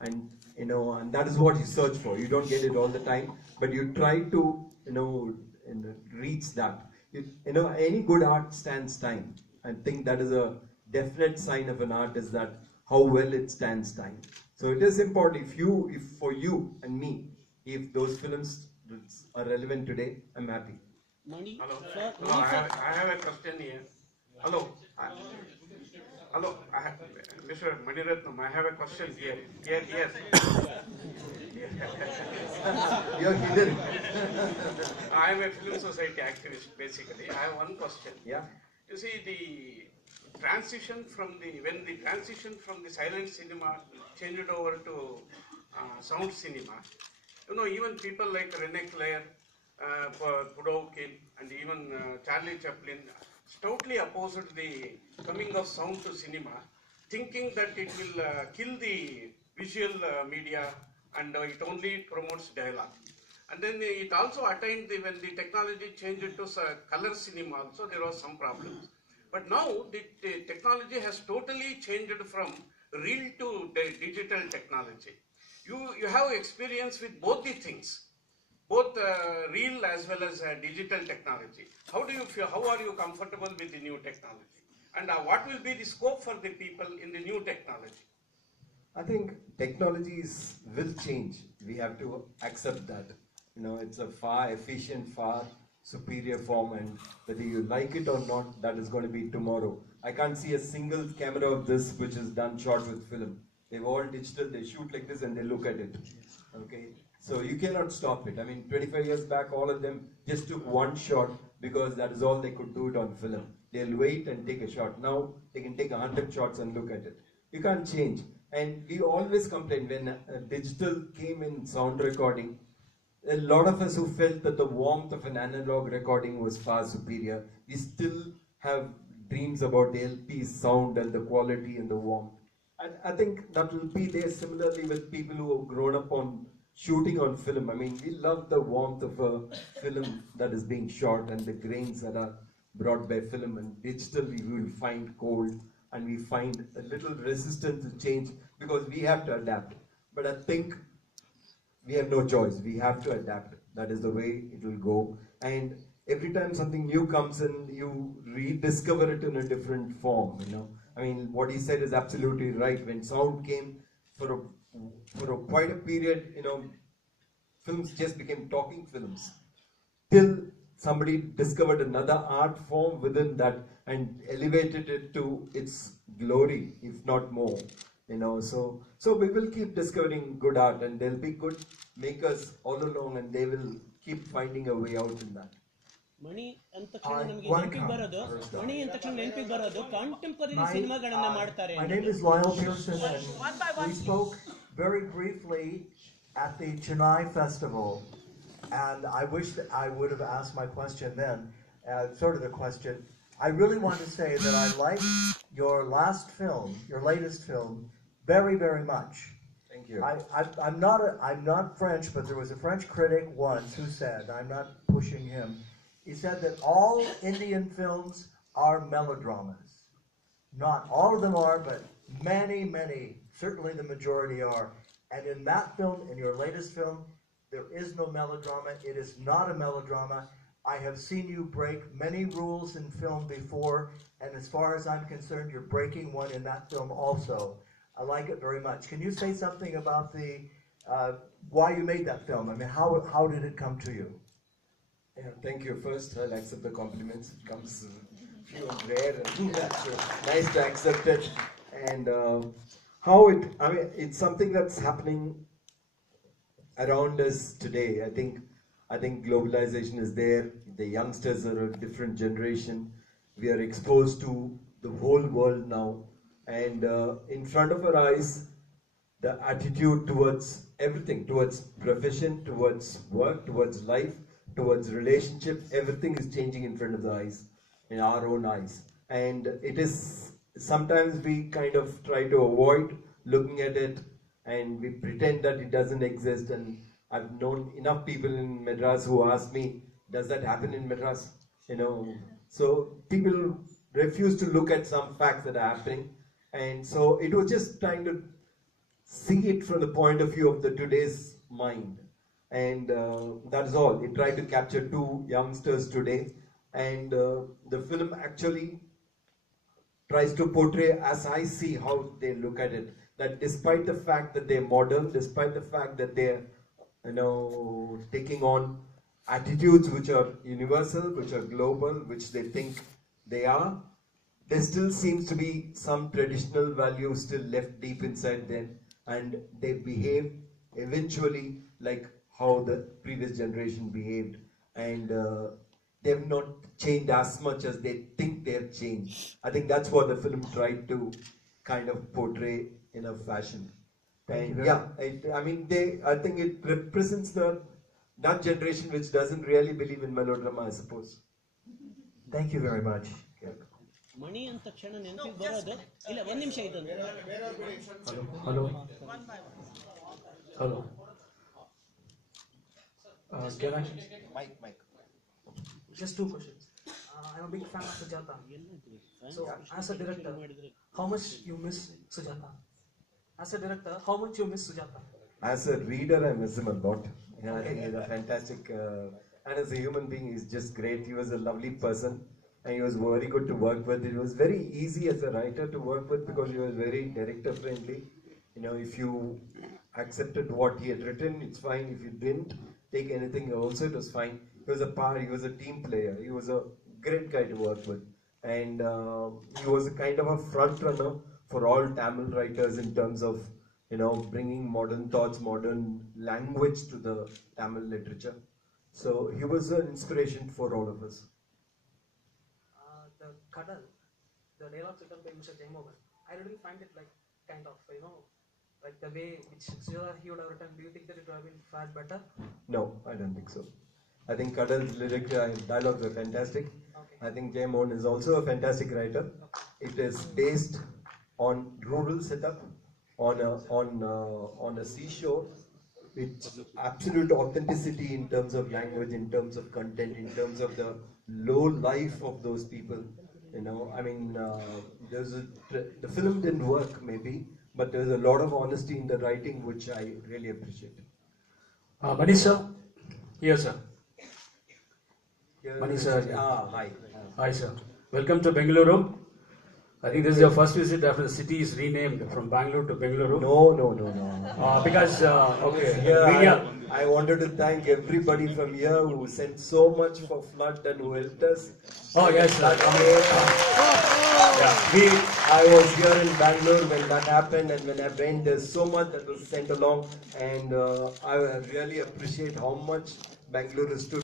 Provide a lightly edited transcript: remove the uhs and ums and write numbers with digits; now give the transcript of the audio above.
and and that is what you search for. You don't get it all the time, but you try to reach that. Any good art stands time. I think that is a definite sign of an art, is that how well it stands time. So it is important, if for you and me, if those films are relevant today, I'm happy. Hello. Hello. I have a question here. Hello. Hello. Mr. Maniratnam, I have a question here. Yes. You're hidden. I am a film society activist, basically. I have one question. Yeah. You see, when the transition from the silent cinema changed over to sound cinema, even people like René Clair, Pudovkin, and even Charlie Chaplin stoutly opposed the coming of sound to cinema, thinking that it will kill the visual media and it only promotes dialogue. And then it also attained, when the technology changed to color cinema also, there was some problems. But now the technology has totally changed from real to digital technology. You have experience with both the things, both real as well as digital technology. How do you feel? How are you comfortable with the new technology? And what will be the scope for the people in the new technology? I think technologies will change. We have to accept that. It's a far efficient, far superior form, and whether you like it or not, that is going to be tomorrow. I can't see a single camera of this which is done shot with film. They're all digital, they shoot like this and they look at it. Okay? So you cannot stop it. I mean, 25 years back, all of them just took one shot because that is all they could do it on film. They'll wait and take a shot. Now they can take 100 shots and look at it. You can't change. And we always complain when digital came in sound recording. A lot of us who felt that the warmth of an analog recording was far superior. We still have dreams about the LP sound and the quality and the warmth. And I think that will be there similarly with people who have grown up on shooting on film. I mean, we love the warmth of a film that is being shot and the grains that are brought by film. And digital, we will find cold and we find a little resistance to change because we have to adapt. But I think we have no choice. We have to adapt. That is the way it will go. And every time something new comes in, you rediscover it in a different form. I mean, what he said is absolutely right. When sound came for quite a period, films just became talking films. Till somebody discovered another art form within that and elevated it to its glory, if not more. So we will keep discovering good art, and there'll be good makers all along, and they will keep finding a way out in that. ಮಣಿ ಅಂದ ತಕ್ಷಣ ನಮಗೆ ನೆನಪಿಗೆ ಬರೋದು contemporary ಸಿನಿಮಾಗಳನ್ನ ಮಾಡ್ತಾರೆ. My name is Lyle Pearson, and we spoke very briefly at the Chennai Festival, and I wish that I would have asked my question then, sort of the question. I really want to say that I like your last film, your latest film, very, very much. Thank you. I'm not French, but there was a French critic once who said, I'm not pushing him, he said that all Indian films are melodramas. Not all of them are, but many, certainly the majority are. And in that film, in your latest film, there is no melodrama. It is not a melodrama. I have seen you break many rules in film before, and as far as I'm concerned, you're breaking one in that film also. I like it very much. Can you say something about why you made that film? I mean, how did it come to you? Yeah, thank you. First, I'll accept the compliments. It comes few and rare, and that's nice to accept it. And it's something that's happening around us today. I think globalization is there. The youngsters are a different generation. We are exposed to the whole world now. And in front of our eyes, the attitude towards everything, towards profession, towards work, towards life, towards relationship, everything is changing in front of the eyes, in our own eyes. And it is, sometimes we kind of try to avoid looking at it and we pretend that it doesn't exist. And I've known enough people in Madras who ask me, does that happen in Madras? So people refuse to look at some facts that are happening. And so it was just trying to see it from the point of view of the today's mind. And that's all. It tried to capture two youngsters today, and the film actually tries to portray, as I see how they look at it, that despite the fact that they're modern, despite the fact that they're, taking on attitudes which are universal, which are global, which they think they are, there still seems to be some traditional values still left deep inside them, and they behave eventually like how the previous generation behaved, and they've not changed as much as they think they've changed. I think that's what the film tried to kind of portray in a fashion. And yeah, I think it represents that generation which doesn't really believe in melodrama, I suppose. Thank you very much. ಮಣಿ ಅಂದ ತಕ್ಷಣ ನೆನಪಿಗೆ ಬರೋದು ಇಲ್ಲ ಒಂದ್ ನಿಮಿಷ ಇದೊಂದು Hello. Hello. Can I? Mike. Just two questions. I'm a big fan of Sujata. So, as a director, how much you miss Sujata? As a director, how much you miss Sujata? As a reader, I miss him a lot. Yeah, I think he's a fantastic, and as a human being, he's just great. He was a lovely person, and he was very good to work with. It was very easy as a writer to work with because he was very director friendly. If you accepted what he had written, it's fine. If you didn't take anything also, it was fine. He was a team player. He was a great guy to work with, and he was a kind of a front runner for all Tamil writers in terms of bringing modern thoughts, modern language to the Tamil literature. So he was an inspiration for all of us. The Kadal, the dialogue written by Mr. Jaymohan, I didn't find it like kind of, like the way which Sujata he would have written. Do you think that it would have been fared better? No, I don't think so. I think Kadal's dialogues are fantastic. Okay. I think Jaymohan is also a fantastic writer. Okay. It is based on rural setup, on a seashore. It's absolute authenticity in terms of language, in terms of content, in terms of the low life of those people. The film didn't work maybe, but there's a lot of honesty in the writing which I really appreciate. Manish sir? Yes, sir. Yeah, Manish sir. Hi. Hi, sir. Welcome to Bengaluru. I think this is your first visit after the city is renamed from Bangalore to Bengaluru. No. Because, okay, Yeah, media. I wanted to thank everybody from here who sent so much for flood and who helped us. Oh, yes, sir. I was here in Bangalore when that happened, and when I went, there's so much that was sent along, and I really appreciate how much Bangalore is stood